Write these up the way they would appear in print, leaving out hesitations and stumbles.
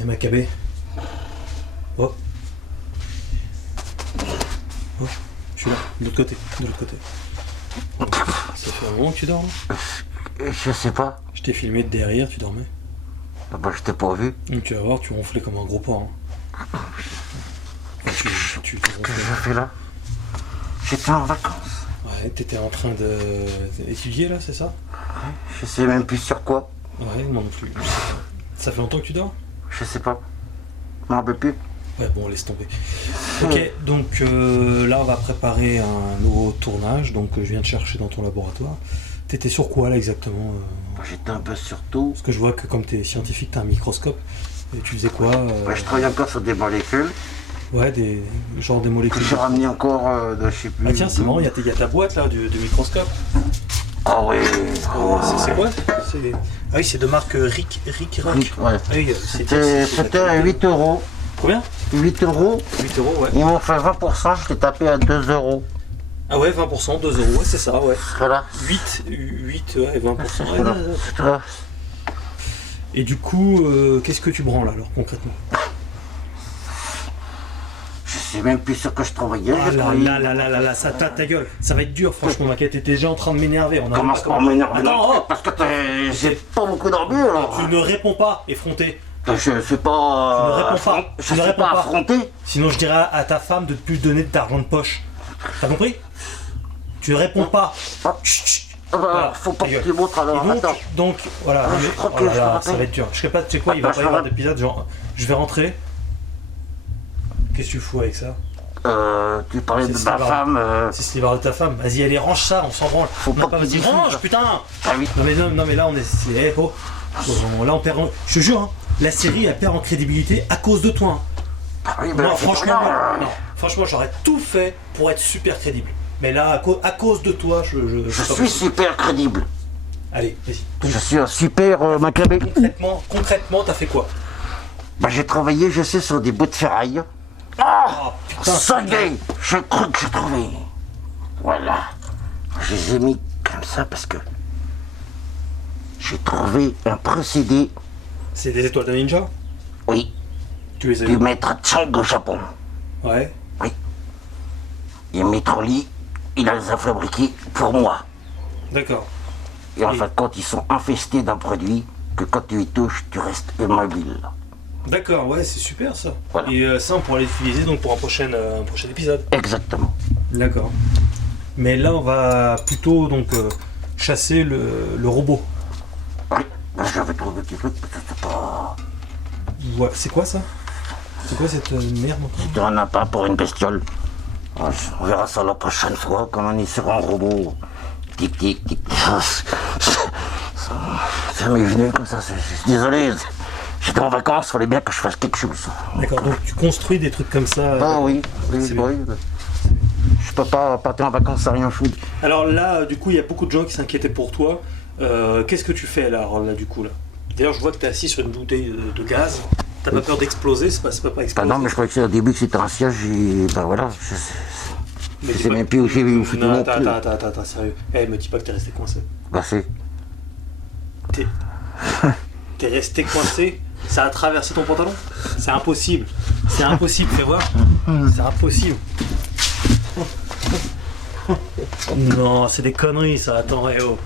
Eh Maccabée. Oh. Oh. Je suis là, de l'autre côté, de l'autre côté. Ça fait un moment que tu dors là? Je sais pas. Je t'ai filmé de derrière, tu dormais. Ah bah je t'ai pas vu. Donc tu vas voir, tu ronflais comme un gros porc. Hein. Tu Qu'est-ce que ronflais. j'ai fait là? J'étais en vacances. Ouais, t'étais en train d'étudier là, c'est ça? Je sais même plus sur quoi. Ouais, moi non plus. Je sais pas. Ça fait longtemps que tu dors? Je sais pas. Je m'en rappelle plus. Ouais, bon, laisse tomber. Ok, donc là, on va préparer un nouveau tournage. Donc, je viens de chercher dans ton laboratoire. T'étais sur quoi là exactement? Bah, j'étais un peu sur tout. Parce que je vois que comme t'es scientifique, t'as un microscope. Et tu faisais quoi? Bah, je travaille encore sur des molécules. Ouais, genre des Que molécules. j'ai ramené encore de je sais plus. Ah tiens, c'est marrant, il y a ta boîte là du microscope. Ah oui. C'est quoi? Ah oui, c'est de marque Rick Rock. Oui, ouais. Ah oui, C'était 8 euros. Combien? 8 euros. 8 euros, ouais. Ils m'ont fait 20%, je l'ai tapé à 2 euros. Ah ouais, 20%, 2 euros, ouais, c'est ça, ouais. Voilà. 8 ouais, 20%. Ouais, Voilà. ouais. Voilà. Et du coup, qu'est-ce que tu branles alors concrètement? Je sais même plus sur quoi je travaillais. Ah j'ai là travaillé- là là là là là, ça ta gueule, ça va être dur franchement, Maquette, t'es déjà en train de m'énerver. On Comment arrive ça m'énerve? Attends, oh, Parce que j'ai pas beaucoup dormi alors. tu ne réponds pas, effronté. Je sais pas. Tu ne réponds pas. Je Tu ne sais réponds pas pas. affronter. Sinon je dirais à ta femme de ne plus donner d'argent de poche. T'as compris? Tu ne réponds pas. Ah. Chut, chut. Ah bah, Voilà, faut pas ta que gueule. tu montres alors. Et Attends. donc voilà, Ah, mais- je crois oh que là je me là, ça rappelle. va être dur. Je sais pas, tu sais quoi, il va Attends, pas y je me avoir d'épisode, genre, je vais rentrer. Qu'est-ce que tu fous avec ça? Tu parlais C'est de ça, ma va. femme. C'est ce livre de ta femme. Vas-y, allez, range ça, on s'en branle. Faut Non, pas pas, que vas-y, tu range, dises. putain. Ah oui. Non mais là on est. Eh, oh. Là on perd. Je te jure, hein, la série elle perd en crédibilité à cause de toi. Hein. Ah oui, ben, Non, c'est franchement, pas grave. non, franchement, j'aurais tout fait pour être super crédible. Mais là, à cause de toi, Je c'est pas suis possible. super crédible. Allez, vas-y. Je suis un super Maccabée. Concrètement, t'as fait quoi? Bah, j'ai travaillé, je sais, sur des bouts de ferraille. Oh putain. Ça y est, je crois que j'ai trouvé. Voilà. Je les ai mis comme ça parce que j'ai trouvé un procédé, C'est des étoiles de ninja? oui, Tu les as du vues? maître Chang au Japon. Ouais. Et Maître Lee, il les a fabriqués pour moi. D'accord. Et en Et- fin de compte, ils sont infestés d'un produit que quand tu y touches, tu restes immobile. D'accord, ouais, c'est super ça. Voilà. Et ça, on pourra l'utiliser donc pour un prochain épisode. Exactement. D'accord. Mais là, on va plutôt donc chasser le robot. Oui, bah, j'avais trouvé des trucs, mais c'était pas... Ouais, c'est quoi ça? C'est quoi cette merde encore? C'était un appât pour une bestiole. On verra ça la prochaine fois, quand on est sur un robot. Tic tic tic. Ça m'est venu comme ça, je suis désolé. J'étais en vacances, il fallait bien que je fasse quelque chose. D'accord, donc tu construis des trucs comme ça. Ah oui, oui, c'est oui. Je peux pas partir en vacances sans rien foutre. Alors là, du coup, il y a beaucoup de gens qui s'inquiétaient pour toi. Qu'est-ce que tu fais alors, là, du coup là? D'ailleurs, je vois que tu es assis sur une bouteille de gaz. T'as pas peur d'exploser? C'est pas Bah exploser. non, mais je croyais que au début que c'était un siège, et bah voilà. Mais Je dis sais pas- même plus où j'ai vu foutu Non, mon pied. attends, sérieux. Eh, me dis pas que t'es resté coincé. Bah c'est. T'es resté coincé? Ça a traversé ton pantalon? C'est impossible. C'est impossible, fais voir. C'est impossible. Non, c'est des conneries ça, attends, eh oh.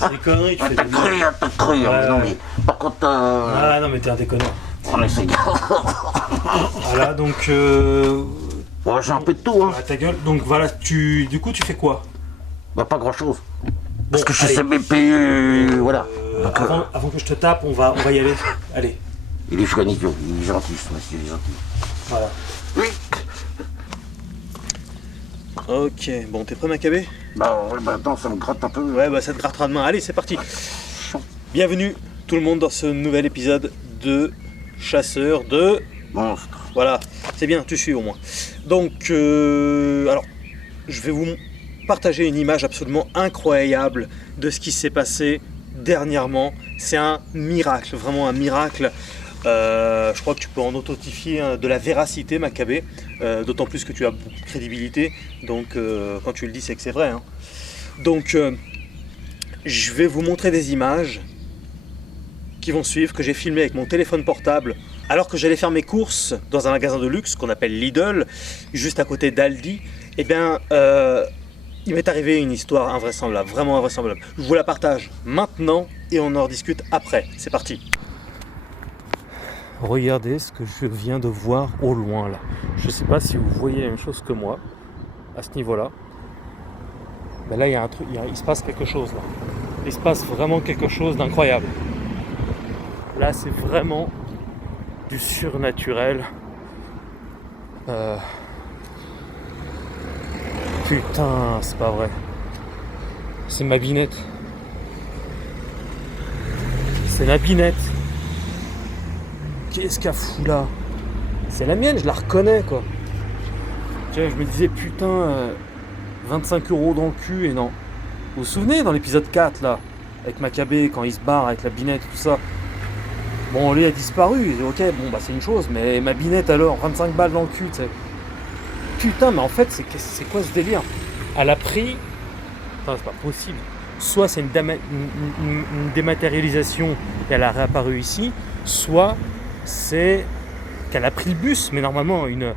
C'est des conneries, tu fais T'as des... cru, t'as cru. Ouais, Non ouais. mais par contre, Ah non mais t'es un déconneur. on essaye. Voilà, donc... Bon, j'ai un peu de tout, hein. à ta gueule, donc voilà, du coup tu fais quoi? Bah pas grand chose. Parce que je allez. sais même plus. Voilà. Donc, Avant que je te tape, on va y aller. Allez, il est chouette, il est gentil, ce monsieur, il est gentil. voilà. Oui. Ok, bon, t'es prêt Maccabée? Bah ouais, bah attends, ça me gratte un peu. Ouais, bah ça te grattera demain. Allez, c'est parti. Bienvenue tout le monde dans ce nouvel épisode de Chasseur de... Monstre. Voilà, c'est bien, tu suis au moins. Donc, alors, je vais vous partager une image absolument incroyable de ce qui s'est passé dernièrement. C'est un miracle, vraiment un miracle. Je crois que tu peux en authentifier hein, de la véracité, Maccabée, d'autant plus que tu as beaucoup de crédibilité. Donc, quand tu le dis, c'est que c'est vrai. Hein. Donc, je vais vous montrer des images qui vont suivre, que j'ai filmées avec mon téléphone portable Alors que j'allais faire mes courses dans un magasin de luxe qu'on appelle Lidl, juste à côté d'Aldi, eh bien, il m'est arrivé une histoire invraisemblable, vraiment invraisemblable. Je vous la partage maintenant et on en rediscute après. C'est parti. Regardez ce que je viens de voir au loin là. Je ne sais pas si vous voyez la même chose que moi à ce niveau-là. Ben là, il y a un truc, il se passe quelque chose là. Il se passe vraiment quelque chose d'incroyable. Là, c'est vraiment du surnaturel. Putain, c'est pas vrai. C'est ma binette. C'est ma binette. Qu'est-ce qu'elle fout là? C'est la mienne, je la reconnais quoi. Tu vois, je me disais putain, 25 € dans le cul et non. Vous vous souvenez dans l'épisode 4 là, avec Maccabée quand il se barre avec la binette et tout ça. Bon, lui a disparu, ok, bon bah c'est une chose, mais ma binette alors, 25 balles dans le cul, tu sais. Putain, mais en fait, c'est quoi ce délire? Elle a pris... Attends, c'est pas possible. Soit c'est une dématérialisation et elle a réapparu ici, soit c'est qu'elle a pris le bus, mais normalement, une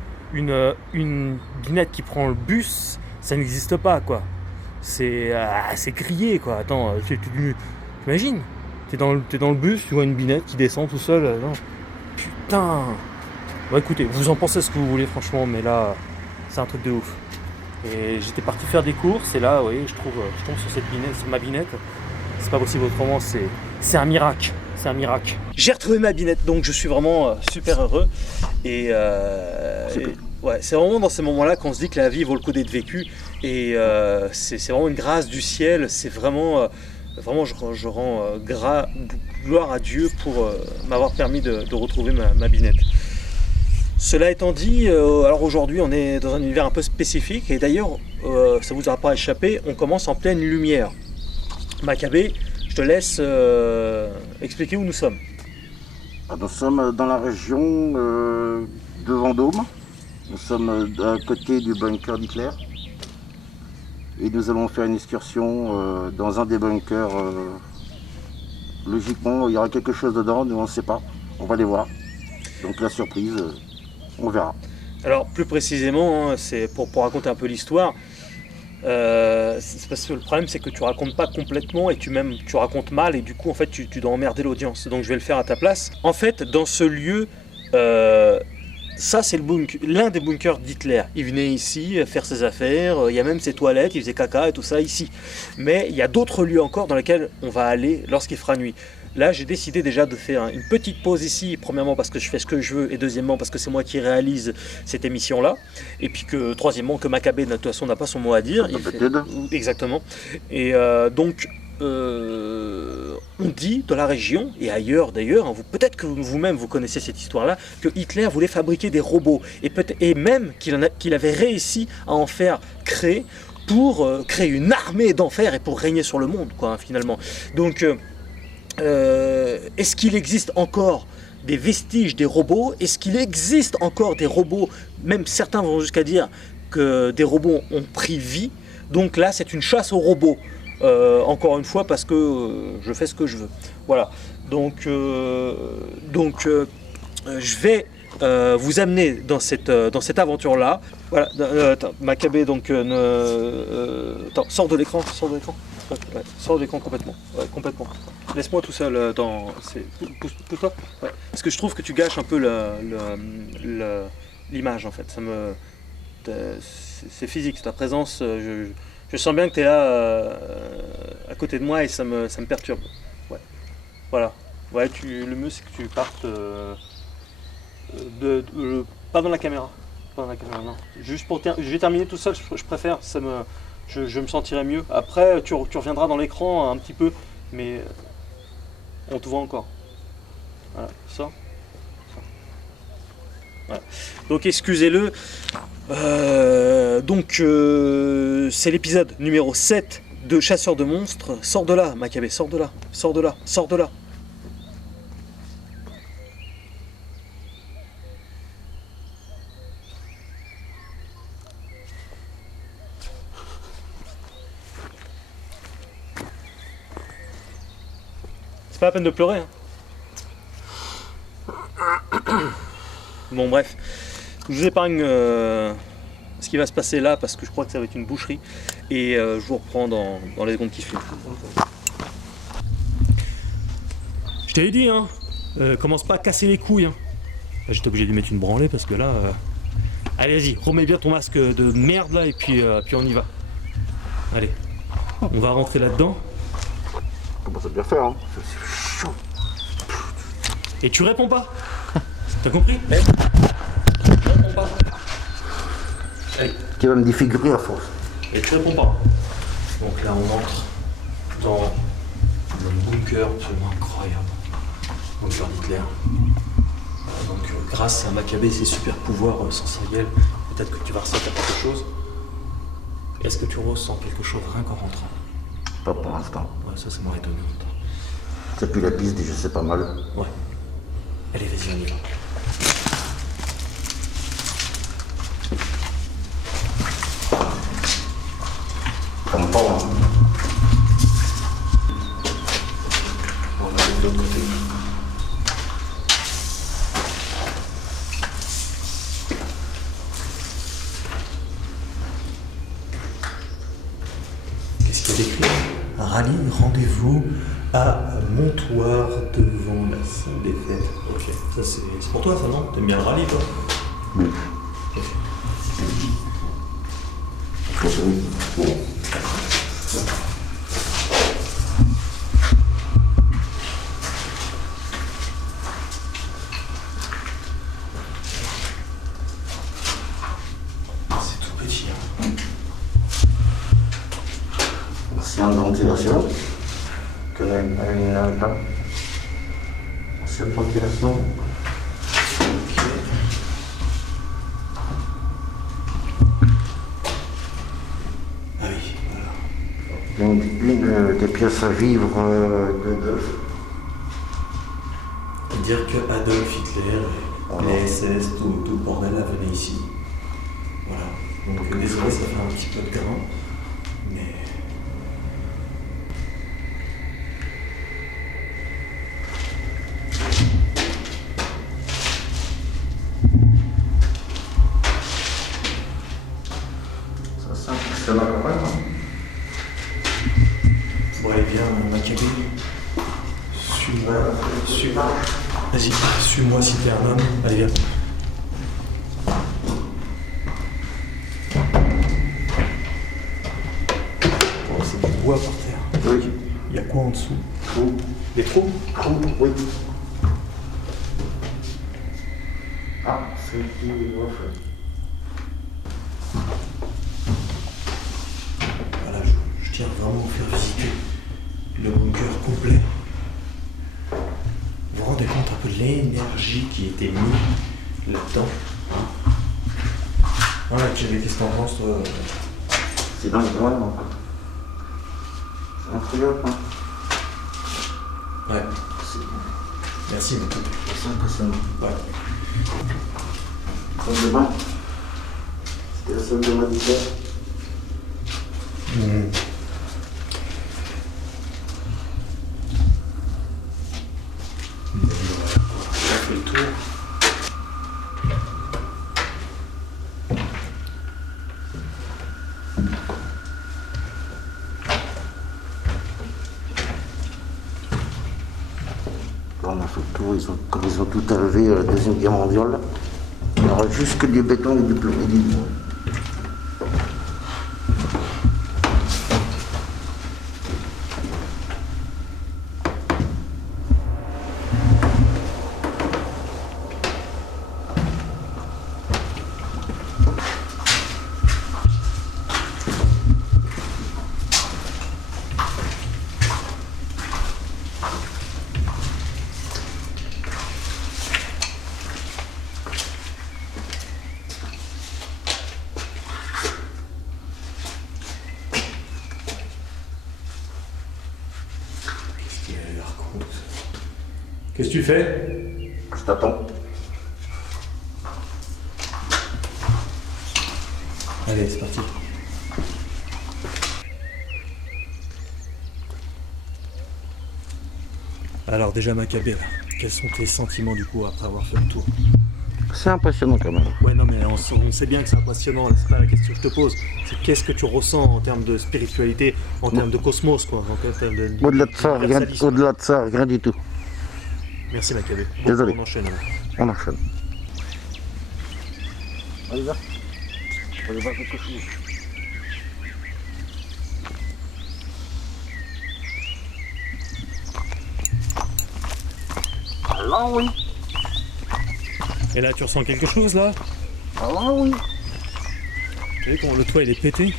binette qui prend le bus, ça n'existe pas, quoi. C'est grillé, quoi. Attends, t'imagines? T'es dans le bus, tu vois une binette qui descend tout seul. Non. Putain. Bon, écoutez, vous en pensez ce que vous voulez, franchement, mais là, c'est un truc de ouf. Et j'étais parti faire des courses, et là, oui, je tombe sur cette binette, sur ma binette. C'est pas possible autrement, c'est un miracle. C'est un miracle. J'ai retrouvé ma binette, donc je suis vraiment super heureux. Et ouais, c'est vraiment dans ces moments-là qu'on se dit que la vie vaut le coup d'être vécue. Et c'est vraiment une grâce du ciel. C'est vraiment... Vraiment, je rends gloire à Dieu pour m'avoir permis de retrouver ma binette. Cela étant dit, alors aujourd'hui on est dans un univers un peu spécifique et d'ailleurs, ça vous aura pas échappé, on commence en pleine lumière. Maccabée, je te laisse expliquer où nous sommes. Nous sommes dans la région de Vendôme. Nous sommes à côté du bunker d'Hitler. Et nous allons faire une excursion dans un des bunkers. Logiquement, il y aura quelque chose dedans, nous on ne sait pas. On va aller voir. Donc la surprise, on verra. Alors plus précisément, hein, c'est pour raconter un peu l'histoire. C'est parce que le problème c'est que tu racontes pas complètement et tu racontes mal et du coup en fait tu dois emmerder l'audience. Donc je vais le faire à ta place. En fait, dans ce lieu... ça, c'est l'un des bunkers d'Hitler. Il venait ici faire ses affaires, il y a même ses toilettes, il faisait caca et tout ça ici. Mais il y a d'autres lieux encore dans lesquels on va aller lorsqu'il fera nuit. Là, j'ai décidé déjà de faire une petite pause ici, premièrement parce que je fais ce que je veux, et deuxièmement parce que c'est moi qui réalise cette émission-là. Et puis que troisièmement, que Maccabée, de toute façon, n'a pas son mot à dire. Exactement. Et donc... on dit dans la région et ailleurs d'ailleurs, peut-être que vous-même vous connaissez cette histoire-là, que Hitler voulait fabriquer des robots et même qu'il avait réussi à en faire créer pour créer une armée d'enfer et pour régner sur le monde, quoi, finalement. Donc, est-ce qu'il existe encore des vestiges des robots? Est-ce qu'il existe encore des robots? Même certains vont jusqu'à dire que des robots ont pris vie. Donc là, c'est une chasse aux robots. Encore une fois parce que je fais ce que je veux. Voilà. Donc je vais vous amener dans cette aventure-là. Voilà. Maccabée, donc attends, sors de l'écran. Ouais, sors de l'écran complètement. Ouais, complètement. Laisse-moi tout seul pousse-toi. Ouais. Parce que je trouve que tu gâches un peu l'image en fait. C'est physique, c'est ta présence. Je sens bien que tu es là à côté de moi et ça me perturbe. Ouais. Voilà. Ouais, le mieux c'est que tu partes pas dans la caméra. Pas dans la caméra, non. Juste je vais terminer tout seul, je préfère. Je me sentirai mieux. Après, tu reviendras dans l'écran un petit peu, mais on te voit encore. Voilà, ça. Voilà. Donc excusez-le. C'est l'épisode numéro 7 de Chasseurs de monstres. Sors de là, Maccabée, sors de là. C'est pas la peine de pleurer, hein. Bon bref, je vous épargne ce qui va se passer là parce que je crois que ça va être une boucherie et je vous reprends dans les secondes qui suivent. Je t'avais dit, hein, commence pas à casser les couilles. Hein. Là, j'étais obligé de lui mettre une branlée parce que là... Allez, vas-y, remets bien ton masque de merde là et puis on y va. Allez, on va rentrer là-dedans. Commence à bien faire, hein. C'est chaud. Et tu réponds pas. T'as compris? Tu réponds pas. Allez. Tu vas me défigurer à force. Et tu réponds pas. Donc là, on entre dans le bunker absolument incroyable. Bunker d'Hitler. Donc grâce à Maccabée et ses super pouvoirs sensoriels, peut-être que tu vas ressentir quelque chose. Est-ce que tu ressens quelque chose rien qu'en rentrant? Pas pour l'instant. Ouais, ça m'aurait étonné. Ça pue la piste déjà, c'est pas mal. Ouais. Allez, vas-y, on y va. Comme pas, hein. On va aller de l'autre côté. Qu'est-ce qu'il y a d'écrit? Rallye, rendez-vous à Montoire devant la salle des fêtes. Ok, ça c'est pour toi ça, non? T'aimes bien le rallye toi? Oui. Ok. Bon. C'est tout petit. Hein. C'est une ventilation. Que là, là. C'est une ventilation. Ok. Ah oui, voilà. Une des pièces à vivre d'Adolf. Dire que Adolf Hitler, les SS, tout le bordel là venait ici. Voilà. Donc désolé, ça fait un petit peu de grain, mais... Ça sent que c'est là quand même. Bon, allez, viens, Maccabée. Suis-moi. Suis-moi. Vas-y, suis-moi si t'es un homme. Allez, viens. Bon, c'est du bois par terre. Oui. Il y a quoi en dessous? Trou. Des trous? Trou, oui. Ah, c'est qui refait. Voilà, je tiens vraiment à vous faire visiter le bunker complet. Vous vous rendez compte un peu de l'énergie qui était mise là-dedans? Voilà, qu'est-ce que t'en penses toi? C'est dingue, vraiment. C'est incroyable, hein. Ouais, merci beaucoup. C'est impressionnant. Ouais. Salle de bain. C'était la salle de bain d'Hitler. On fait le tour. On a fait le tour, comme ils ont tout enlevé à la Deuxième Guerre mondiale. Il n'y aura juste que du béton et du plomb et du bois. Qu'est-ce que tu fais? Je t'attends. Allez, c'est parti. Alors déjà Maccabée, là. quels sont tes sentiments du coup après avoir fait le tour? C'est impressionnant quand même. Ouais, non, mais on sait bien que c'est impressionnant, là, c'est pas la question que je te pose. C'est qu'est-ce que tu ressens en termes de spiritualité, en termes de cosmos, quoi. En termes de Au-delà de ça, universalisme. au-delà de ça, rien du tout. Merci, Maccabée. Bon, Désolé. on enchaîne. On enchaîne. Allez, va. On va voir quelque chose. Ah là, oui. Et là, tu ressens quelque chose, là? Ah là, oui. Vous voyez comment le toit, il est pété?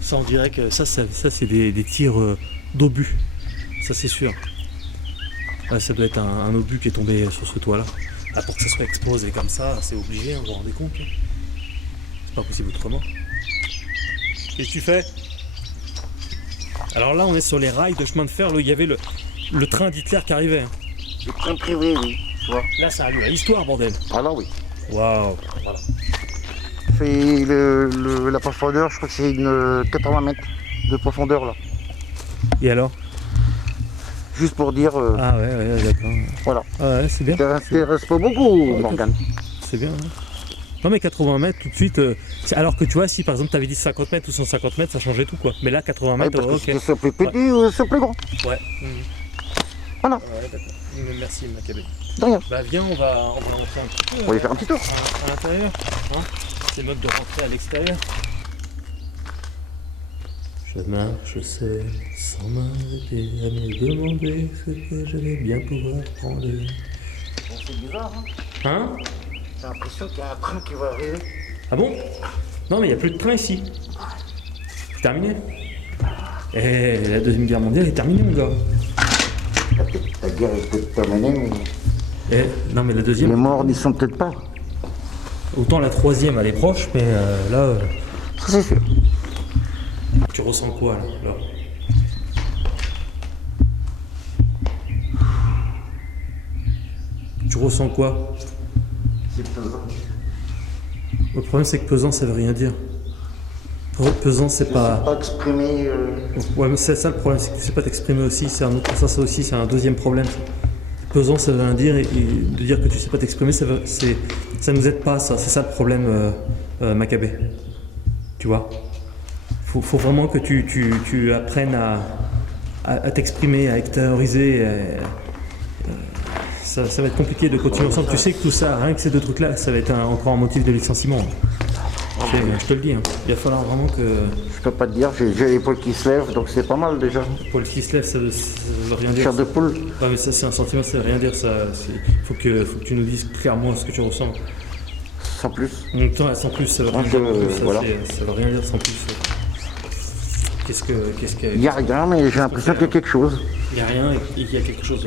Ça, on dirait que ça c'est des tirs d'obus. Ça, c'est sûr. Ouais, ça doit être un obus qui est tombé sur ce toit-là. Ah, pour que ça soit explosé comme ça, c'est obligé, vous vous rendez compte? Hein. C'est pas possible autrement. Qu'est-ce que tu fais? Alors là, on est sur les rails de chemin de fer. Là, il y avait le train d'Hitler qui arrivait. Hein. Le train privé, oui. Tu vois. Là, ça arrive à l'histoire, bordel. Ah là, oui. Waouh. C'est la profondeur, je crois que c'est une 80 mètres de profondeur là. Et alors? Juste pour dire, Ah ouais, d'accord. voilà. Ah ouais, c'est bien. Ça t'intéresse pas beaucoup, Morgane. C'est bien. Hein. Non mais 80 mètres tout de suite, alors que tu vois, si par exemple tu avais dit 50 mètres ou 150 mètres, ça changeait tout quoi. Mais là 80 mètres, Parce que ok. c'était soit plus petit ou soit plus grand. Ouais. Voilà. Ouais, d'accord. Merci Maccabée. De rien. Bah viens, on va rentrer un petit peu. On va y faire un petit tour. À l'intérieur. Hein, c'est mode de rentrer à l'extérieur. Je marche seul, sans m'arrêter à me demander ce que je vais bien pouvoir prendre. Bon, c'est bizarre, hein. Hein? J'ai l'impression qu'il y a un train qui va arriver. Ah bon? Non mais il n'y a plus de train ici. C'est terminé. Eh, la Deuxième Guerre mondiale est terminée mon gars. La guerre est peut-être terminée, mais Eh, non mais la les deuxième, morts n'y sont peut-être pas. autant la troisième elle est proche, mais là, Ça c'est sûr. tu ressens quoi là? Tu ressens quoi? C'est pesant. Le problème c'est que pesant ça veut rien dire. Pesant c'est pas... Pas exprimé. Ouais mais c'est ça le problème, c'est que tu sais pas t'exprimer aussi, c'est un autre... ça aussi c'est un deuxième problème. Pesant ça veut rien dire et de dire que tu sais pas t'exprimer ça nous aide pas ça, c'est ça le problème Maccabée. Tu vois? Faut vraiment que tu apprennes à t'exprimer, à extérioriser. Ça va être compliqué de continuer ensemble. Tu sais que tout ça, rien que ces deux trucs-là, ça va être encore un motif de licenciement. Je te le dis, hein. Il va falloir vraiment que... Je peux pas te dire, j'ai l'épaule qui se lève, donc c'est pas mal déjà. Paul qui se lève, ça veut rien dire. Chair de poule. Ouais, mais ça c'est un sentiment, ça veut rien dire. Faut que tu nous dises clairement ce que tu ressens. Sans plus. En même temps, sans plus, ça veut rien Donc, dire. Ça, voilà. ça veut rien dire sans plus. Qu'est-ce que... Il n'y a rien, mais j'ai l'impression qu'il y a quelque chose. Il n'y a rien et qu'il y a quelque chose.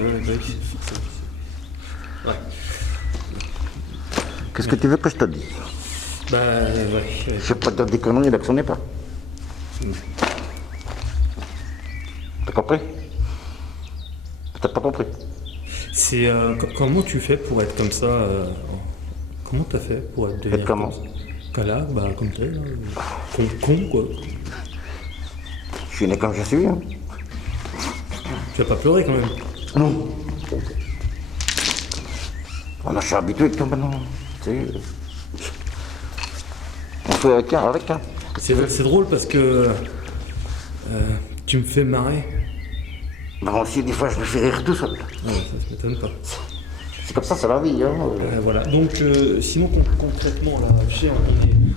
Ouais. Qu'est-ce que tu veux que je te dise? Bah ouais. Je vais pas te dire des conneries là que ce n'est pas. T'as compris? T'as pas compris? C'est comment tu fais pour être comme ça comment t'as fait pour être devenir comment? comme ça? Là, bah comme t'es, là, con quoi. Je suis né comme je suis. Hein. Tu vas pas pleurer quand même. Non. Je suis habitué avec toi maintenant. Tu sais, on fait avec. Hein. C'est drôle parce que tu me fais marrer. Bah, moi aussi, des fois, je me fais rire tout seul. Ouais, ça m'étonne pas. C'est comme ça, c'est la vie. Hein. Voilà. Donc, sinon, concrètement, là, tu sais,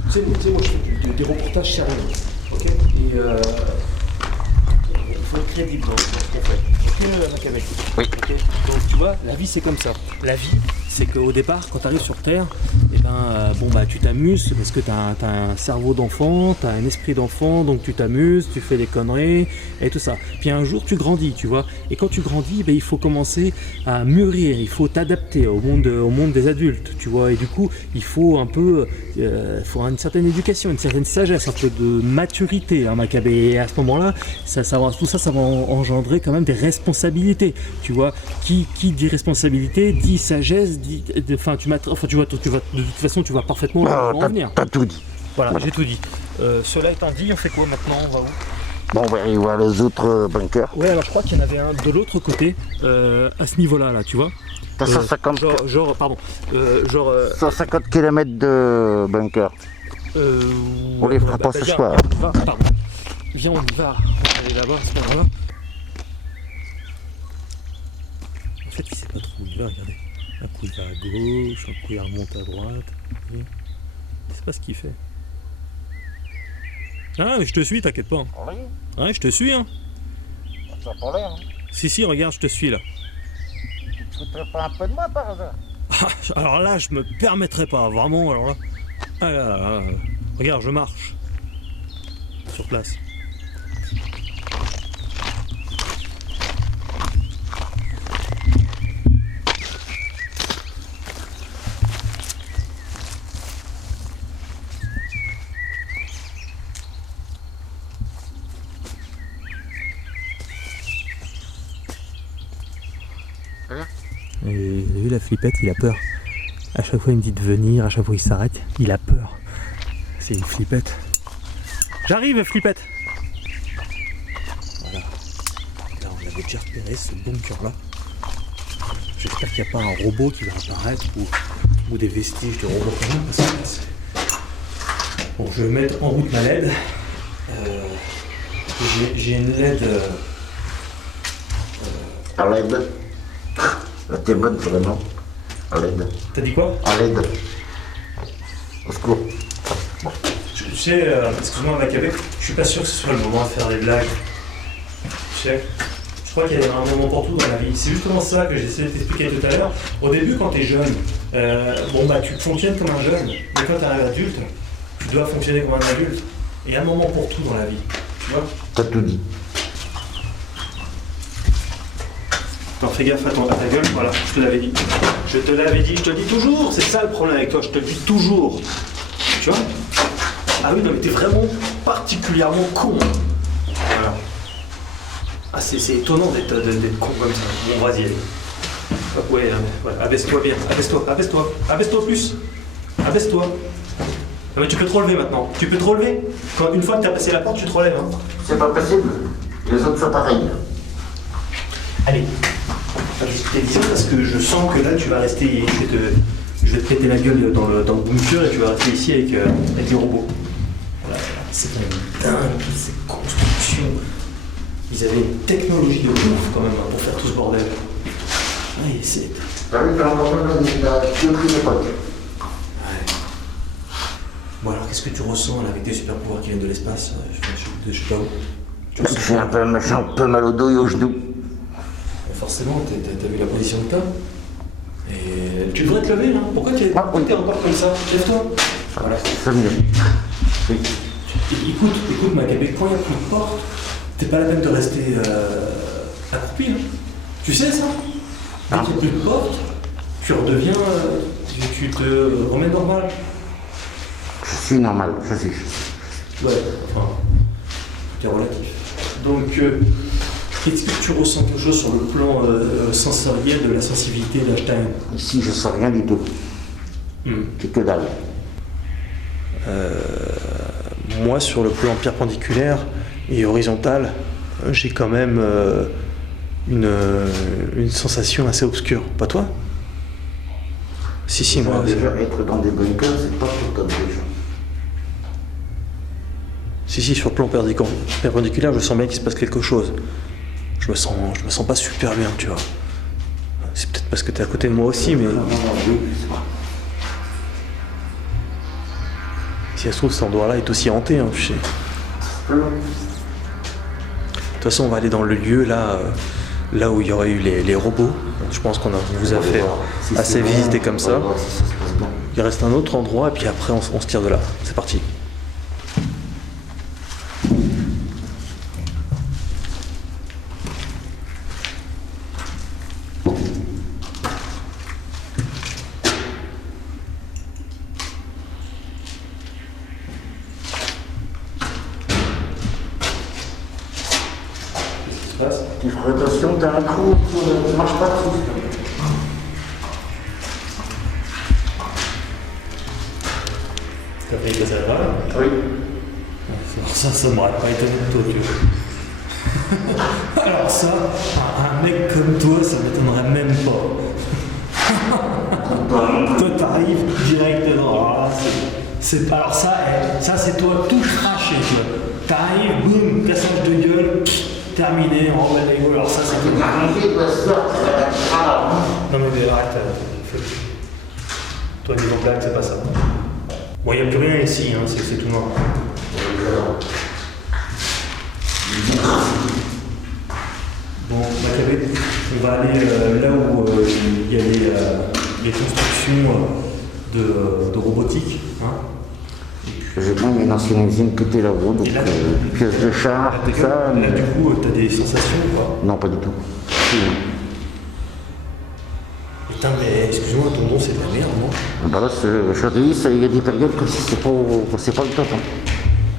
tu sais, moi, je fais des reportages sérieux. Ok. Et il faut être crédible dans ce qu'on fait. Ok, Maccabée. Oui. Okay. Donc, tu vois, la vie, c'est comme ça. La vie, c'est qu'au départ, quand tu arrives sur Terre, eh ben, tu t'amuses parce que tu as un cerveau d'enfant, tu as un esprit d'enfant, donc tu t'amuses, tu fais des conneries et tout ça. Puis un jour, tu grandis, tu vois. Et quand tu grandis, il faut commencer à mûrir, il faut t'adapter au monde des adultes, tu vois. Et du coup, il faut un peu, faut une certaine éducation, une certaine sagesse, un peu de maturité, hein, Maccabée. Et à ce moment-là, tout ça, ça va engendrer quand même des responsabilités, tu vois. Qui dit responsabilité, dit sagesse, de toute façon, tu vas parfaitement en venir. T'as tout dit. Voilà, j'ai tout dit. Cela étant dit, on fait quoi maintenant? On va où? Bon, on va aller voir les autres bunkers. Ouais, alors je crois qu'il y en avait un de l'autre côté, à ce niveau-là, là, tu vois. T'as 150, Pardon, 150 km de bunker. On les fera pas ce soir. Viens, on y va. On va aller là-bas à ce moment-là. En fait, il sait pas trop où il va, regardez. Un coup il va à gauche, un coup il remonte à droite. Il sait pas ce qu'il fait. Ah, mais je te suis, t'inquiète pas. Oui, Ouais, je te suis, hein. ça a pas l'air. Hein. Si, regarde, je te suis là. Tu te foutrais pas un peu de moi par hasard? Alors là, je me permettrais pas, vraiment, alors là. Ah là, regarde, je marche. Sur place. Et vous avez vu la flippette, il a peur. À chaque fois il me dit de venir, à chaque fois il s'arrête, il a peur. C'est une flippette. J'arrive, flippette. Voilà. Là on avait déjà repéré ce bunker là. J'espère qu'il n'y a pas un robot qui va apparaître ou des vestiges de robots quand même, parce que c'est... Bon, je vais mettre en route ma LED. J'ai une LED. À l'aide. La t'es bonne vraiment. À l'aide. T'as dit quoi? À l'aide. Au secours. Tu sais, excuse-moi Maccabée, je suis pas sûr que ce soit le moment de faire des blagues. Tu sais, je crois qu'il y a un moment pour tout dans la vie. C'est justement ça que j'essaie de t'expliquer tout à l'heure. Au début, quand t'es jeune, tu fonctionnes comme un jeune. Mais quand t'es adulte, tu dois fonctionner comme un adulte. Et il y a un moment pour tout dans la vie. Tu vois? T'as tout dit. Alors fais gaffe à ta gueule, voilà, je te l'avais dit. Je te l'avais dit, je te le dis toujours. C'est ça le problème avec toi, je te le dis toujours. Tu vois? Ah oui, non mais t'es vraiment particulièrement con. Voilà. Ah c'est étonnant d'être con comme ça. Bon vas-y. Ouais, abaisse-toi bien, abaisse-toi plus. Abaisse-toi. Ah mais tu peux te relever maintenant. Tu peux te relever. Une fois que t'as passé la porte, tu te relèves. Hein. C'est pas possible. Les autres sont pareils. Allez. Je t'ai dit ça parce que je sens que là tu vas rester. Je vais te péter la gueule dans le bunker et tu vas rester ici avec les robots. Voilà, c'est dingue ces constructions. Ils avaient une technologie de ouf quand même pour faire tout ce bordel. Oui, c'est. T'as vu, t'as encore une époque. Ouais. Bon alors qu'est-ce que tu ressens là avec tes super pouvoirs qui viennent de l'espace? Je sais pas où. J'ai un peu mal au dos et aux genoux. Forcément, t'as vu la position de toi. Et tu devrais te lever là. Pourquoi t'es encore comme ça? Lève-toi. Voilà. C'est mieux. Oui. Écoute Maccabée, quand il n'y a plus de porte, t'es pas la peine de rester accroupi. Hein. Tu sais ça? Dès qu'il n'y a plus de porte, tu redeviens. Tu te remets normal. Je suis normal, je suis. Ouais, enfin, tout est relatif. Donc, est-ce que tu ressens quelque chose sur le plan sensoriel de la sensibilité d'Einstein? Ici, je sens rien du tout. C'est que dalle. Moi, sur le plan perpendiculaire et horizontal, j'ai quand même une sensation assez obscure. Pas toi? Si, moi. Déjà, être dans des bunkers, c'est pas pour toi déjà. Si, sur le plan perpendiculaire, je sens bien qu'il se passe quelque chose. Je me sens pas super bien, tu vois. C'est peut-être parce que t'es à côté de moi aussi, mais... Si ça se trouve, cet endroit-là est aussi hanté, hein, tu sais. De toute façon, on va aller dans le lieu, là où il y aurait eu les robots. Je pense qu'on vous a fait assez visiter comme ça. Il reste un autre endroit, et puis après, on se tire de là. C'est parti. Tu ferais attention, t'as un trou qui ne marche pas trop. T'as pris ta salle là? Oui. Alors ça m'aurait pas étonné de toi, tu vois. Alors ça, un mec comme toi, ça m'étonnerait même pas. Toi, t'arrives direct dedans. Alors ça, c'est toi tout craché, tu vois. T'arrives, boum, cassage de gueule, terminé, en bas de l'ego. Alors ça, c'est tout. Non mais arrête. Toi, les blagues, c'est pas ça. Bon, il n'y a plus rien ici, hein, c'est tout noir. Bon, Maccabée, on va aller là où il y a les constructions de robotique. Hein. J'ai bien une ancienne usine qui était là-haut, donc pièces de char, tout ça. Là, du coup, t'as des sensations ou pas? Non, pas du tout. Putain, mais excuse-moi, ton nom c'est de la merde, non? Bah là, je te dis, il y a des périodes que c'est pas le top. Hein.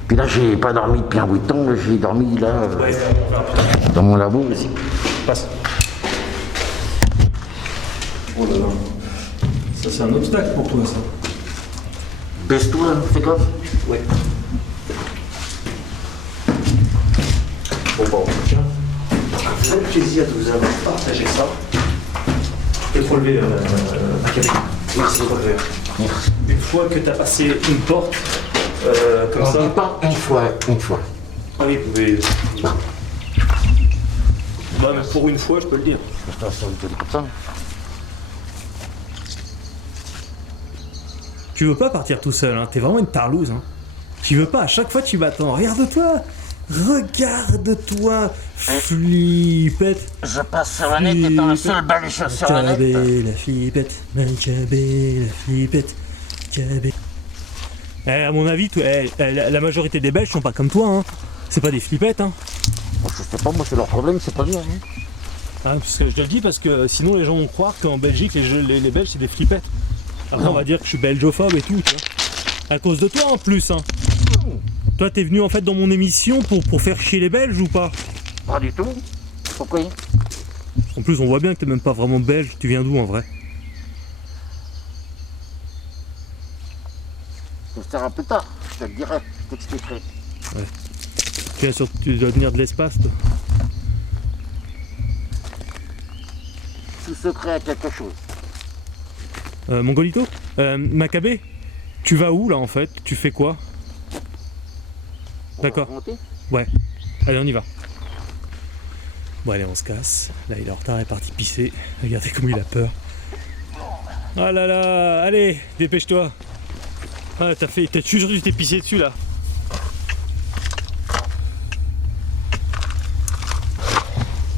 Puis là, j'ai pas dormi depuis un bout de temps, j'ai dormi là, dans mon labo. Vas-y, passe. Oh là là. Ça, c'est un obstacle pour toi, ça. Baisse-toi, fais gaffe. Ouais. Bon, bon, tiens. Un vrai plaisir de vous avoir partagé ça. Et pour lever Maccabée. Merci pour le verre. Une fois que tu as passé une porte, comme ça. Pas une fois. Ah oui, vous pouvez. Bah, mais pour une fois, je peux le dire. Ça, comme ça. Tu veux pas partir tout seul, hein. T'es vraiment une tarlouse. Hein. Tu veux pas, à chaque fois tu m'attends. Regarde-toi, flippette. Je passe sur la net étant le seul baluchon sur la net. Maccabée, la flippette, Maccabée, la flippette, Maccabée. À mon avis, la majorité des Belges sont pas comme toi, hein. C'est pas des flippettes, hein. Je sais pas, moi c'est leur problème, c'est pas bien. Hein. Ah, parce que je te le dis parce que sinon les gens vont croire qu'en Belgique les Belges c'est des flippettes. Après on va dire que je suis belgophobe et tout, tu vois. À cause de toi en plus, hein. Toi t'es venu en fait dans mon émission pour faire chier les Belges ou pas? Pas du tout. Pourquoi? En plus on voit bien que t'es même pas vraiment belge, tu viens d'où en vrai? Ça sera plus tard, je te le dirai, je t'expliquerai. Ouais. Tu dois venir de l'espace, toi. Tout secret à quelque chose. Mongolito, Maccabée, tu vas où là en fait? Tu fais quoi? D'accord. Ouais. Allez, on y va. Bon allez, on se casse. Là il est en retard, il est parti pisser. Regardez comme il a peur. Ah là là, allez, dépêche-toi. Ah, t'as toujours dû t'es pissé dessus là.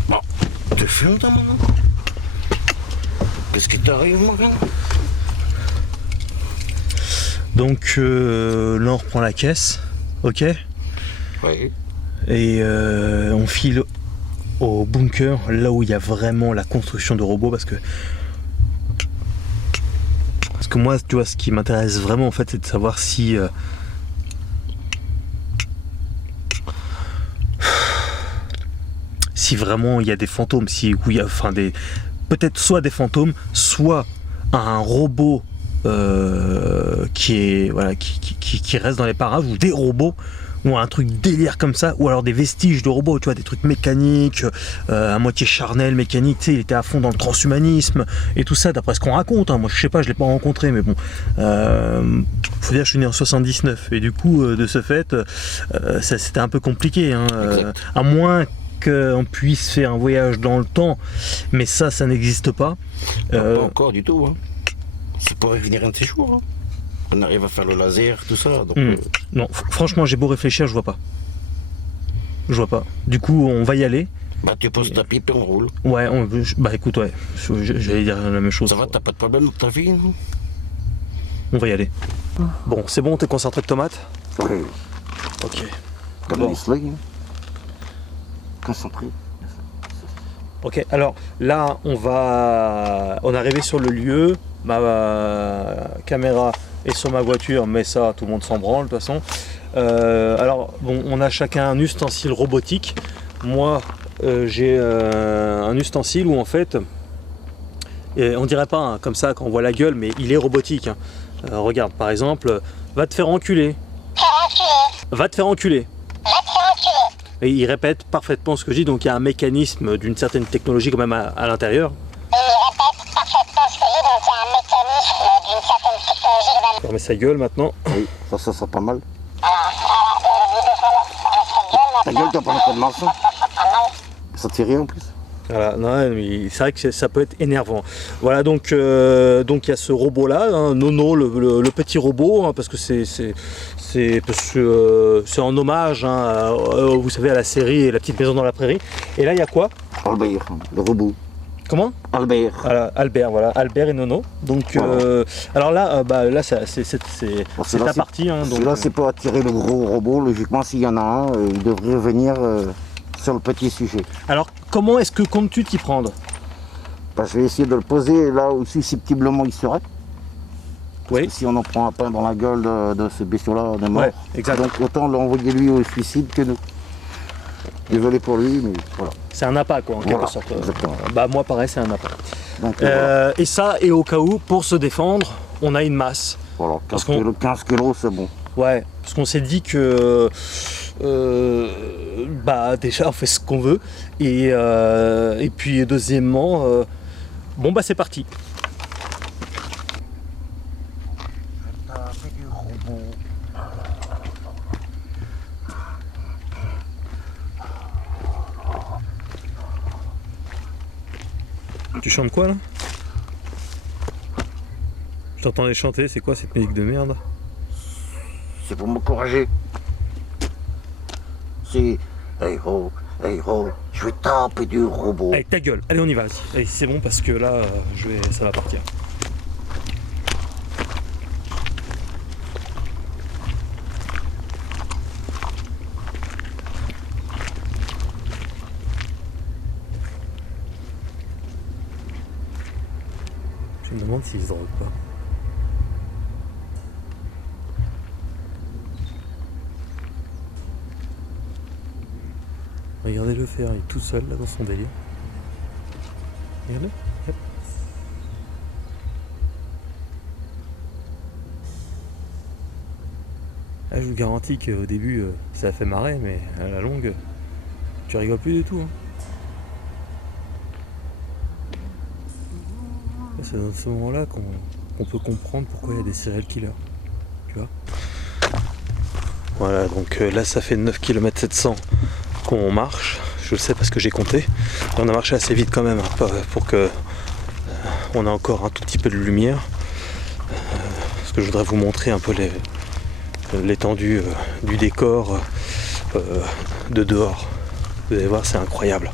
Bon, tu fumes toi maintenant? Qu'est-ce qui t'arrive, mon gars? Donc là on reprend la caisse, ok? Oui. Et on file au bunker, là où il y a vraiment la construction de robots, parce que moi, tu vois, ce qui m'intéresse vraiment en fait, c'est de savoir si si vraiment il y a des fantômes, où il y a, enfin peut-être soit des fantômes, soit un robot qui reste dans les parages, ou des robots, ou un truc délire comme ça, ou alors des vestiges de robots, tu vois, des trucs mécaniques, à moitié charnel, mécanique, tu sais, il était à fond dans le transhumanisme et tout ça, d'après ce qu'on raconte, hein. Moi je sais pas, je l'ai pas rencontré, mais bon, faut dire que je suis né en 79, et du coup, de ce fait, c'était un peu compliqué, hein, à moins qu'on puisse faire un voyage dans le temps, mais ça n'existe pas. Pas encore du tout, hein. C'est pour revenir un de ces jours, hein. On arrive à faire le laser, tout ça. Donc, non, franchement, j'ai beau réfléchir, je vois pas. Je vois pas. Du coup, on va y aller. Bah, tu poses ta pipe et on roule. Ouais, bah écoute, ouais, j'allais dire la même chose. Ça va, t'as pas de problème dans ta vie, non? On va y aller. Bon, c'est bon, t'es concentré de tomates? Oui. Ok. Comme Bon. les slugs. Concentré. Ok, alors là, on est arrivé sur le lieu. Ma caméra est sur ma voiture, mais ça, tout le monde s'en branle de toute façon. Alors, bon, on a chacun un ustensile robotique. Moi, j'ai un ustensile où en fait, on dirait pas hein, comme ça quand on voit la gueule, mais il est robotique. Hein. Regarde, par exemple, va te faire enculer. Va te faire enculer. Et il répète parfaitement ce que je dis, donc il y a un mécanisme d'une certaine technologie quand même à l'intérieur. Fermez sa gueule maintenant. Oui, ça sent pas mal. Ta gueule, t'as pas un peu de marche. Ça te fait rire en plus. Voilà, c'est vrai que ça peut être énervant. Voilà, donc il y a ce robot là, hein, Nono, le petit robot, hein, parce que c'est en hommage, hein, vous savez, à la série La petite maison dans la prairie. Et là, il y a quoi? Albert, le robot. Comment? Albert. Voilà, Albert, voilà, Albert et Nono. Donc, voilà. alors là, c'est ta partie. Hein, donc, là, c'est pour attirer le gros robot. Logiquement, s'il y en a un, il devrait venir sur le petit sujet. Alors, comment est-ce que comptes-tu t'y prendre? Bah, je vais essayer de le poser là où susceptiblement il serait. Oui. Si on en prend un pain dans la gueule de ce bestiau-là, on est mort. Ouais, exact. Donc autant l'envoyer lui au suicide que nous. Désolé pour lui, mais voilà. C'est un appât, quoi, en quelque sorte. Exactement. Bah, moi, pareil, c'est un appât. Donc, voilà. Et ça, et au cas où, pour se défendre, on a une masse. Voilà, 15 kilos, c'est bon. Ouais, parce qu'on s'est dit que bah déjà on fait ce qu'on veut et puis deuxièmement bon bah c'est parti. Tu chantes quoi là? Je t'entendais chanter, c'est quoi cette musique de merde? C'est pour m'encourager. C'est hey ho, je vais taper du robot. Allez, ta gueule, allez on y va, vas-y. Allez, c'est bon parce que là, ça va partir. Je me demande s'ils se droguent pas. Regardez-le faire, il est tout seul là dans son délire. Regardez, hop. Ah, je vous garantis qu'au début ça a fait marrer, mais à la longue, tu rigoles plus du tout. Hein. C'est dans ce moment-là qu'on peut comprendre pourquoi il y a des serial killers. Tu vois? Voilà, donc là ça fait 9 km 700 qu'on marche. Je le sais parce que j'ai compté. Et on a marché assez vite quand même hein, pour que on a encore un tout petit peu de lumière. Parce que je voudrais vous montrer un peu l'étendue du décor de dehors. Vous allez voir, c'est incroyable.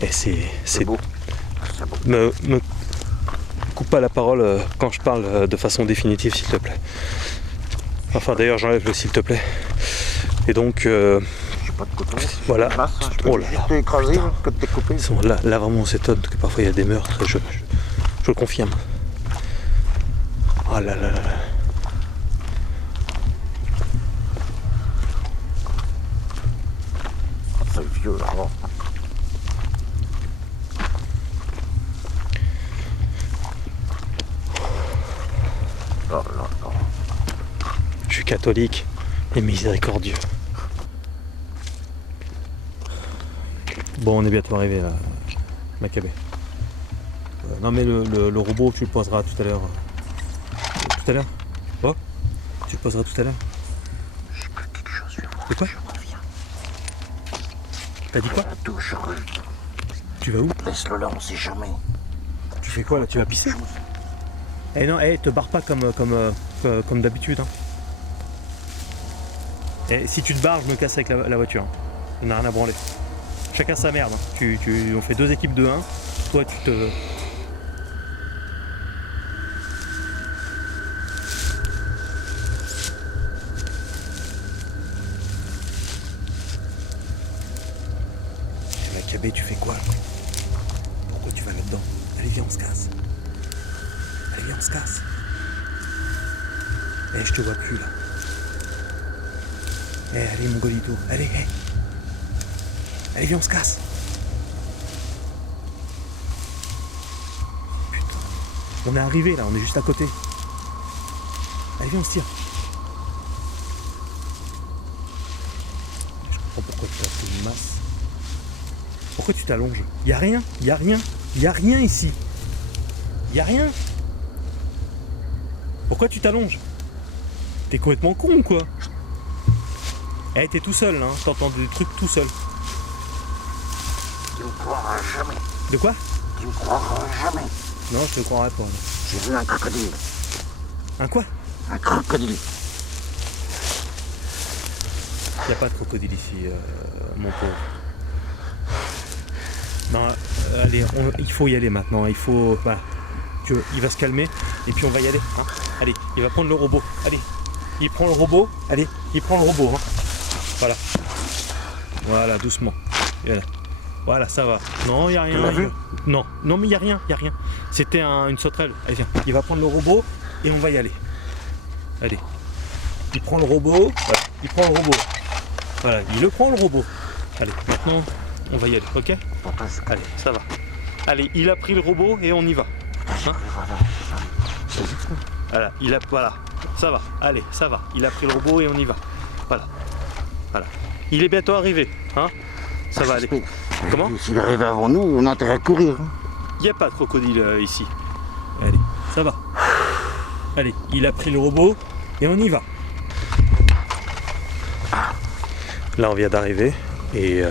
Et c'est beau. Me coupe pas la parole quand je parle de façon définitive, s'il te plaît. Enfin, d'ailleurs, j'enlève le s'il te plaît. Et donc, j'ai pas de coton. voilà. Oh là là. T'es écrasé, que t'es coupé. Là, vraiment, on s'étonne que parfois il y a des meurtres. Je le confirme. Oh là là là. C'est vieux là. Je suis catholique et miséricordieux. Bon, on est bientôt arrivé là, Maccabée. Non mais le robot, tu le poseras tout à l'heure. Tout à l'heure? Oh, tu le poseras tout à l'heure. J'ai pas quelque chose, c'est quoi? Je reviens. T'as dit quoi? Je reviens. Tu vas où? Laisse-le là, on sait jamais. Tu fais quoi là? Tu vas pisser? Eh non, te barre pas comme d'habitude. Hein. Et si tu te barres, je me casse avec la voiture. On n'a rien à branler. Chacun sa merde. Hein. On fait 2 équipes de 1. Toi, tu te... Maccabée, tu fais quoi? Pourquoi tu vas là-dedans? Allez, viens, on se casse. Allez, viens, on se casse. Eh, je te vois plus, là. Eh, allez, mon golito. Allez, hey. Allez, viens, on se casse. Putain. On est arrivé, là. On est juste à côté. Allez, viens, on se tire. Je comprends pourquoi tu as fait une masse. Pourquoi tu t'allonges? Y a rien, y a rien, y a rien ici. Y a rien. Pourquoi tu t'allonges? T'es complètement con ou quoi? Eh, t'es tout seul, hein, t'entends des trucs tout seul. Tu me croiras jamais. De quoi? Tu me croiras jamais. Non, je te croirais pas. J'ai vu un crocodile. Un quoi? Un crocodile. Y a pas de crocodile ici, mon pauvre. Non, allez, il faut y aller maintenant. Il faut, voilà. Il va se calmer et puis on va y aller. Hein. Allez, il va prendre le robot. Allez, il prend le robot. Allez, il prend le robot. Hein. Voilà. Voilà, doucement. Voilà, ça va. Non, il n'y a rien. Non, mais il n'y a rien, C'était une sauterelle. Allez, viens. Il va prendre le robot et on va y aller. Allez. Il prend le robot. Voilà. Il prend le robot. Voilà, il le prend le robot. Allez, maintenant, on va y aller, ok? Allez, ça va. Allez, il a pris le robot et on y va. Hein? Voilà, ça va. Allez, ça va. Il a pris le robot et on y va. Voilà. Il est bientôt arrivé, hein? Ça va aller. Comment? S'il arrive avant nous, on a intérêt à courir. Il n'y a pas de crocodile ici. Allez, ça va. Allez, il a pris le robot et on y va. Là, on vient d'arriver et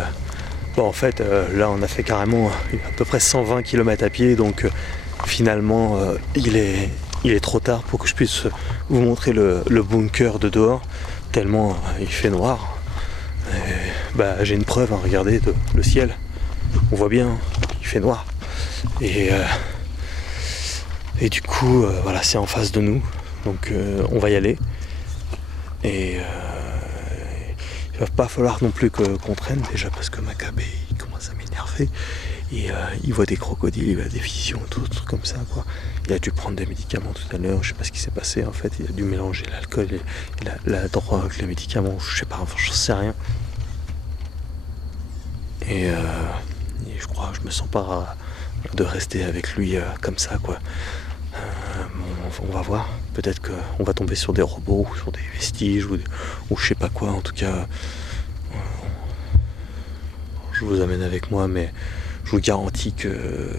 bon, en fait, là, on a fait carrément à peu près 120 km à pied, donc finalement, il est trop tard pour que je puisse vous montrer le bunker de dehors, tellement il fait noir. Et, j'ai une preuve, hein, regardez, le ciel, on voit bien, il fait noir. Et du coup, voilà, c'est en face de nous, donc on va y aller. Et il va pas falloir non plus qu'on traîne déjà, parce que Maccabée, il commence à m'énerver. Et il voit des crocodiles, il a des visions, tout trucs comme ça, quoi. Il a dû prendre des médicaments tout à l'heure, je sais pas ce qui s'est passé en fait. Il a dû mélanger l'alcool et la drogue, les médicaments, je sais pas, enfin, j'en sais rien. Et je crois que je me sens pas de rester avec lui comme ça, quoi. On va voir, peut-être qu'on va tomber sur des robots, ou sur des vestiges, ou je sais pas quoi, en tout cas. Je vous amène avec moi, mais je vous garantis que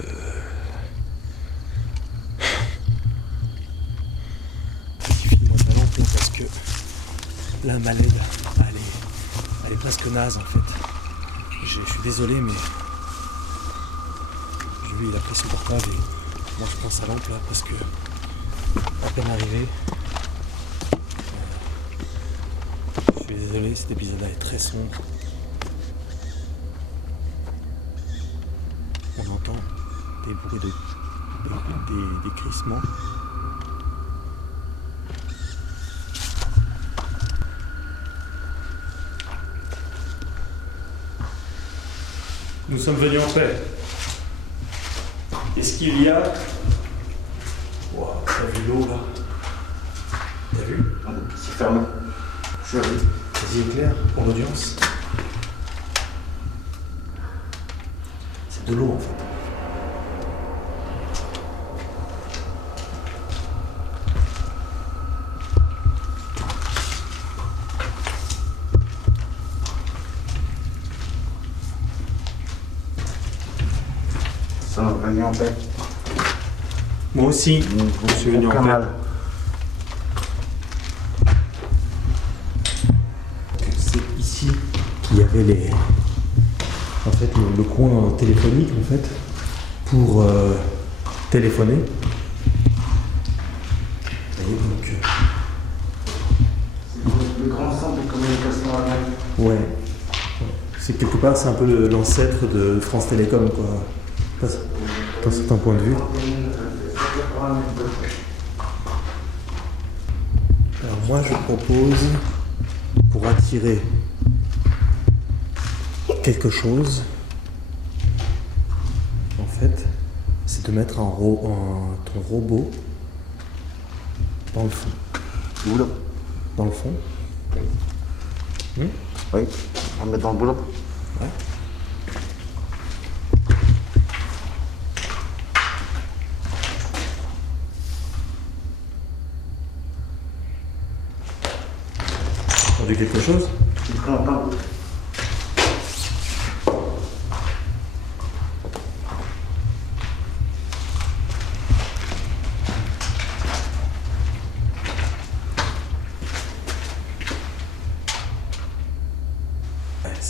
parce que là ma LED elle est presque naze en fait. Je suis désolé, mais lui il a pris son portable et moi je prends sa lampe là parce que à peine arrivé. Je suis désolé, cet épisode là est très sombre. On entend des bruits des crissements. Nous sommes venus en paix. Qu'est-ce qu'il y a? Wow, t'as vu l'eau là? T'as vu? C'est fermé. Je suis arrivé. Vas-y, éclaire pour l'audience. C'est de l'eau en fait. Ça m'a venu en paix. Moi aussi, je suis venu en paix. C'est ici qu'il y avait en fait, le coin téléphonique en fait, pour téléphoner. Et donc, le grand centre de communication à Rennes. ouais. C'est quelque part, c'est un peu l'ancêtre de France Télécom, quoi. Dans certains points de vue. Alors moi je propose, pour attirer quelque chose, en fait, c'est de mettre ton robot dans le fond. Où là? Dans le fond. Oui, on va le mettre dans le boulot. Ouais. Entendu quelque chose? Je suis très longtemps.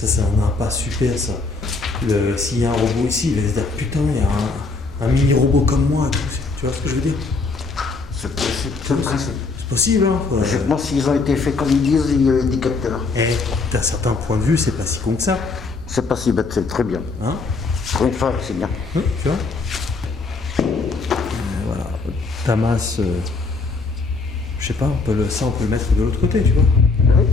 c'est un impasse super ça. S'il y a un robot ici, il va se dire putain, il y a un mini robot comme moi. Tu vois ce que je veux dire? C'est possible, c'est le principe. C'est possible, hein. Logiquement, s'ils ont été faits comme ils disent, il y a des capteurs. Et d'un certain point de vue, c'est pas si con que ça. C'est pas si bête, c'est très bien. Hein? Pour une fois, c'est bien. Tu vois? Voilà. Damas, je sais pas, on peut le mettre de l'autre côté, tu vois? Oui.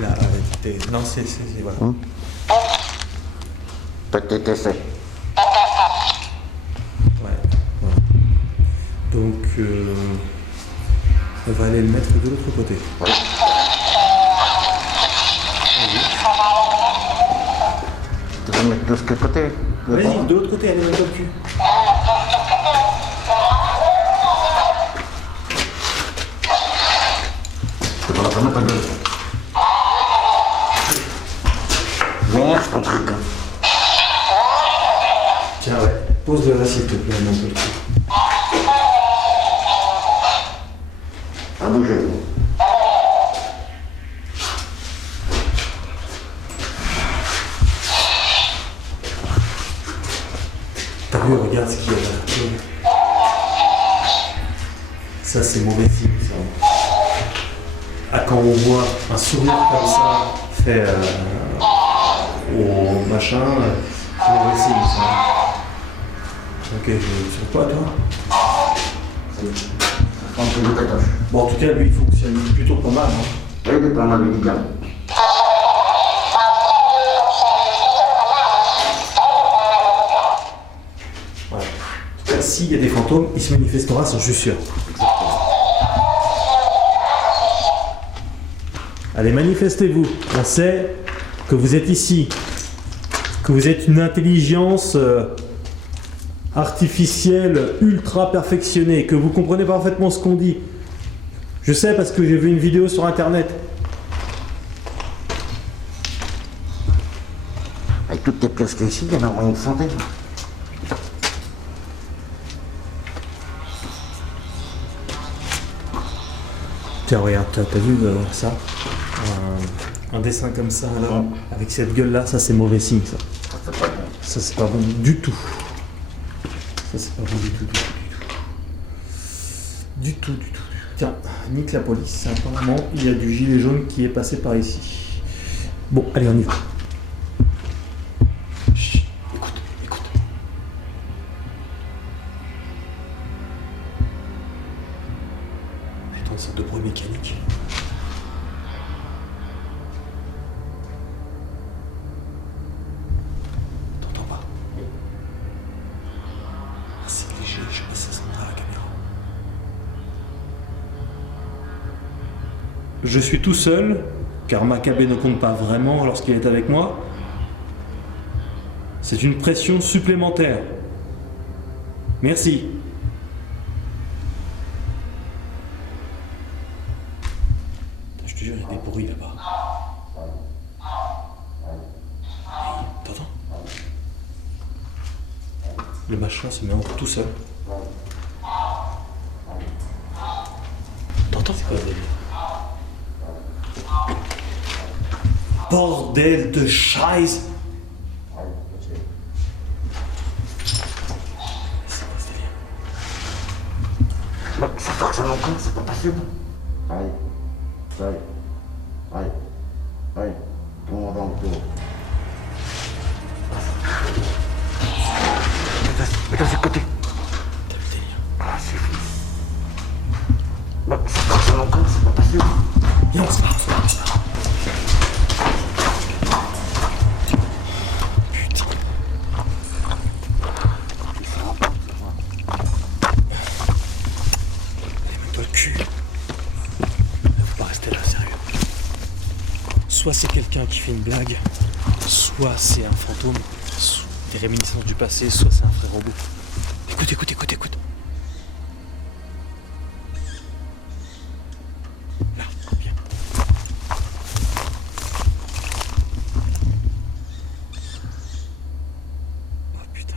Là, non, c'est voilà. Peut-être essai. Ouais, voilà. Donc, on va aller le mettre de l'autre côté. Oui. Tu vas le mettre de ce côté? Vas-y, de l'autre côté, allez, mets-toi le cul. C'est pas la peine, pas de... Merde, ton truc. Tiens, ouais. Pose-le là, s'il te plaît, un peu le cul. À bouger. T'as vu, regarde ce qu'il y a là. Ça, c'est mauvais signe, ça. Ah, quand on voit un sourire comme ça fait au machin, c'est mauvais signe, ça. Ok, je sur quoi, toi? Un peu de tâche. Bon, en tout cas, lui, il fonctionne plutôt pas mal, hein. Oui, il est pas mal, il est bien. Voilà. En tout cas, s'il y a des fantômes, il se manifestera, ça, je suis sûr. Allez, manifestez-vous. On sait que vous êtes ici, que vous êtes une intelligence artificielle ultra perfectionnée, que vous comprenez parfaitement ce qu'on dit. Je sais parce que j'ai vu une vidéo sur internet. Avec toutes les pièces qu'il y a ici, il y en a au moins une centaine. Tiens, regarde, t'as vu ça? Un dessin comme ça, là, avec cette gueule-là, ça c'est mauvais signe, ça. C'est pas bon. Ça c'est pas bon du tout. Ça c'est pas bon du tout, du tout. Tiens, nique la police. Apparemment, il y a du gilet jaune qui est passé par ici. Bon, allez, on y va. Chut, écoute. Attends, c'est de bruit mécanique. T'entends pas? C'est léger, je sais pas si ça s'entend à la caméra. Je suis tout seul, car Maccabée ne compte pas vraiment lorsqu'il est avec moi. C'est une pression supplémentaire. Merci. Je te jure, il y a des bruits là-bas. Hey, t'entends? Le machin se met encore tout seul. T'entends? C'est quoi le délire? Bordel de scheiße! C'est quoi ce délire? Bah, ça fonctionne encore, c'est pas possible. Aïe. Tout le monde en tour. Mets-toi sur le côté. T'as vu le délire? Ah, c'est fou. Bah, ça fonctionne encore, c'est pas possible. Viens, on se barre. Putain. Allez, mets-toi le cul. Faut pas rester là, sérieux. Soit c'est quelqu'un qui fait une blague, soit c'est un fantôme, soit des réminiscences du passé, soit c'est un vrai robot. Écoute. Là, viens. Oh putain.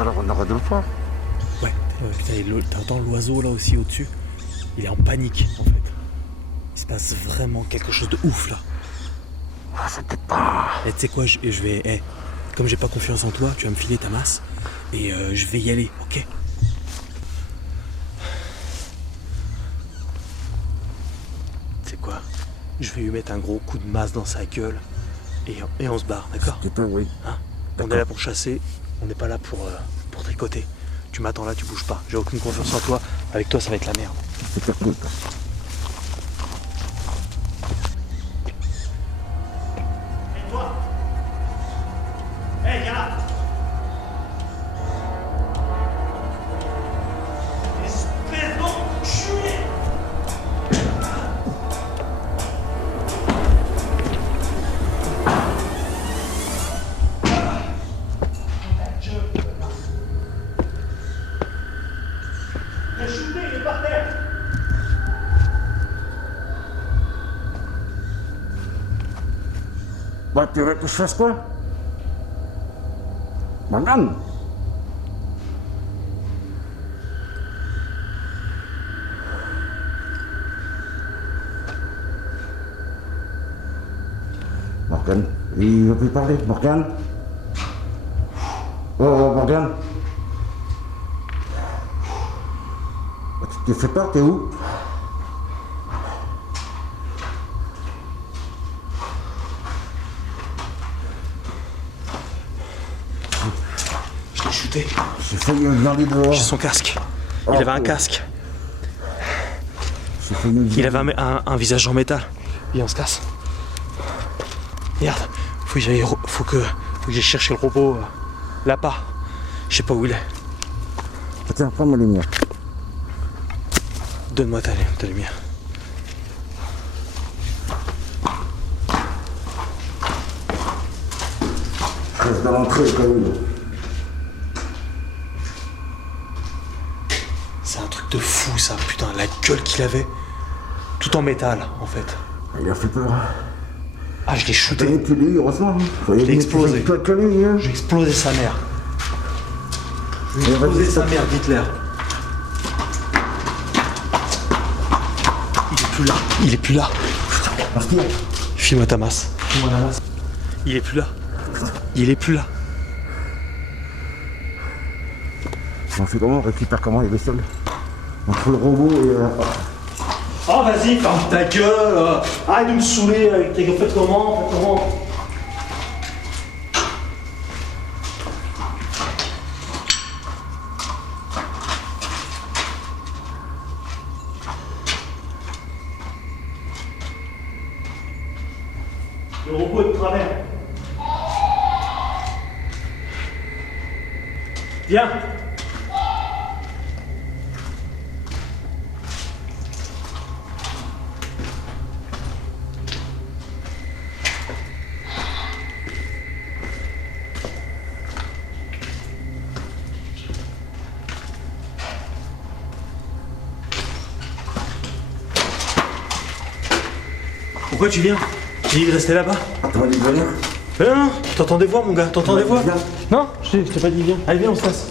Alors on arrête de le faire. Ouais, putain, et t'entends l'oiseau là aussi au-dessus. Il est en panique en fait. Il se passe vraiment quelque chose de ouf là. Ah, c'est peut-être pas... Et tu sais quoi, je vais... comme j'ai pas confiance en toi, tu vas me filer ta masse. Et je vais y aller, ok? Tu sais quoi? Je vais lui mettre un gros coup de masse dans sa gueule. Et on se barre, d'accord? Tu peux, oui. Hein? On est là pour chasser, on n'est pas là pour tricoter. Tu m'attends là, tu bouges pas. J'ai aucune confiance en toi. Avec toi, ça va être la merde. C'est cool. Et toi? Hé, viens là! Espèce d'enculé! T'as shooté, il est par terre! Bah, tu veux que je fasse quoi? Morgane! Morgane, il veut plus parler. Morgane? Oh, Morgane? Tu te fais peur, t'es où? Je l'ai shooté. J'ai failli me glander dehors. J'ai son casque. Il avait un casque. J'ai failli me Il avait un visage en métal. Et on se casse. Merde. Faut que j'aille chercher le robot là-bas. Je sais pas où il est. Tiens, prends ma lumière. Donne-moi ta lumière. Je reste dans l'entrée, quand même. C'est un truc de fou ça, putain, la gueule qu'il avait. Tout en métal, en fait. Il a fait peur. Ah, je l'ai T'as shooté. mis que lui, heureusement. Je l'ai explosé. Que lui, hein. J'ai explosé sa mère. J'ai explosé sa mère d'Hitler. Il est plus là. Il est plus là. Partir. File-moi ta masse. File-moi la masse. Il est plus là. Il est plus là. On fait comment? On récupère comment les bestioles? Entre le robot et... Oh, vas-y, ferme ta gueule! Arrête de me saouler avec tes faites comment? Faites comment? Le robot est de travers. Viens! Pourquoi tu viens? J'ai dit de rester là-bas. Tu m'as dit de venir? Non, t'entends des voix, mon gars, t'entends des voix? Viens. Non, je t'ai pas dit viens. Allez, viens, on se passe.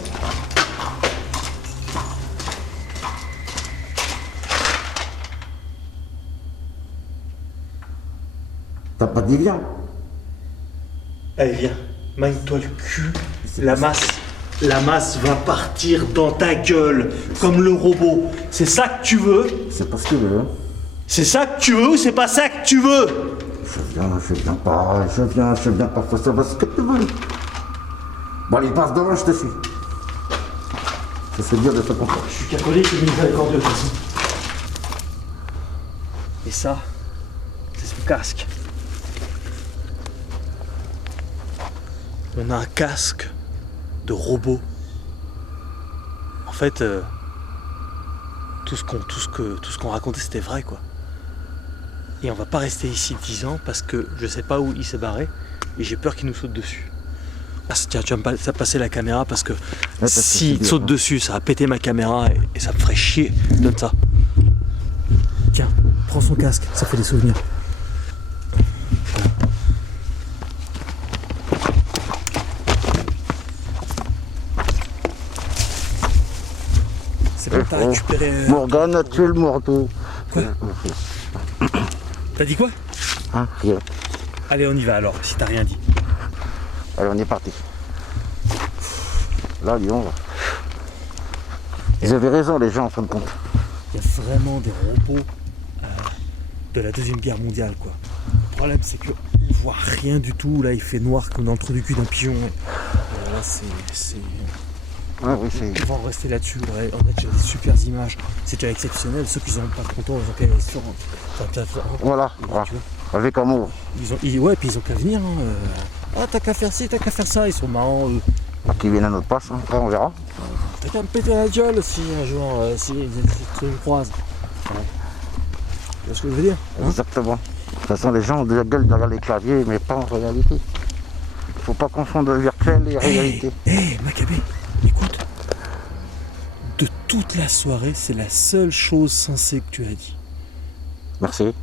T'as pas dit viens? Allez, viens. Magne-toi le cul. La masse va partir dans ta gueule, comme le robot. C'est ça que tu veux? C'est pas ce que je veux. C'est ça que tu veux ou c'est pas ça que tu veux? Je viens pas, je viens pas, faut savoir ce que tu veux. Bon, allez, passe devant, je te suis. Ça c'est bien de te comprendre. Je suis catholique et miséricordieux, de toute façon. Et ça, c'est son casque. On a un casque de robot. En fait, tout ce qu'on racontait, c'était vrai, quoi. Et on va pas rester ici 10 ans parce que je sais pas où il s'est barré et j'ai peur qu'il nous saute dessus. Ah, tiens, tu vas me passer la caméra parce que s'il te saute dessus, ça va péter ma caméra et ça me ferait chier. Donne ça. Tiens, prends son casque, ça fait des souvenirs. t'as Oh. récupéré... Morgane a tué le morceau. Quoi? T'as dit quoi? Hein, rien. Allez, on y va alors, si t'as rien dit. Allez, on est parti. Là, Lyon, là. Ils avaient raison, les gens, en fin de compte. Il y a vraiment des robots de la Deuxième Guerre mondiale, quoi. Le problème, c'est qu'on voit rien du tout. Là, il fait noir comme dans le trou du cul d'un pigeon. Là, c'est... Ouais, oui, c'est... On va en rester là-dessus. Ouais, on a déjà des super images. C'est déjà exceptionnel. Ceux qui sont pas contents, ils ont qu'à aller sur... Voilà, voilà. Tu vois. Avec amour. Ouais, puis ils ont qu'à venir. Hein. Ah, t'as qu'à faire ci, t'as qu'à faire ça. Ils sont marrants, eux. Qui viennent à notre place, hein. Après, on verra. T'as qu'à me péter la gueule si un jour, si tu me croises. Ouais. Tu vois ce que je veux dire, hein? Exactement. De toute façon, les gens ont de la gueule derrière les claviers, mais pas en réalité. Il faut pas confondre virtuel et réalité. Hé, Maccabée, écoute. De toute la soirée, c'est la seule chose sensée que tu as dit. Merci.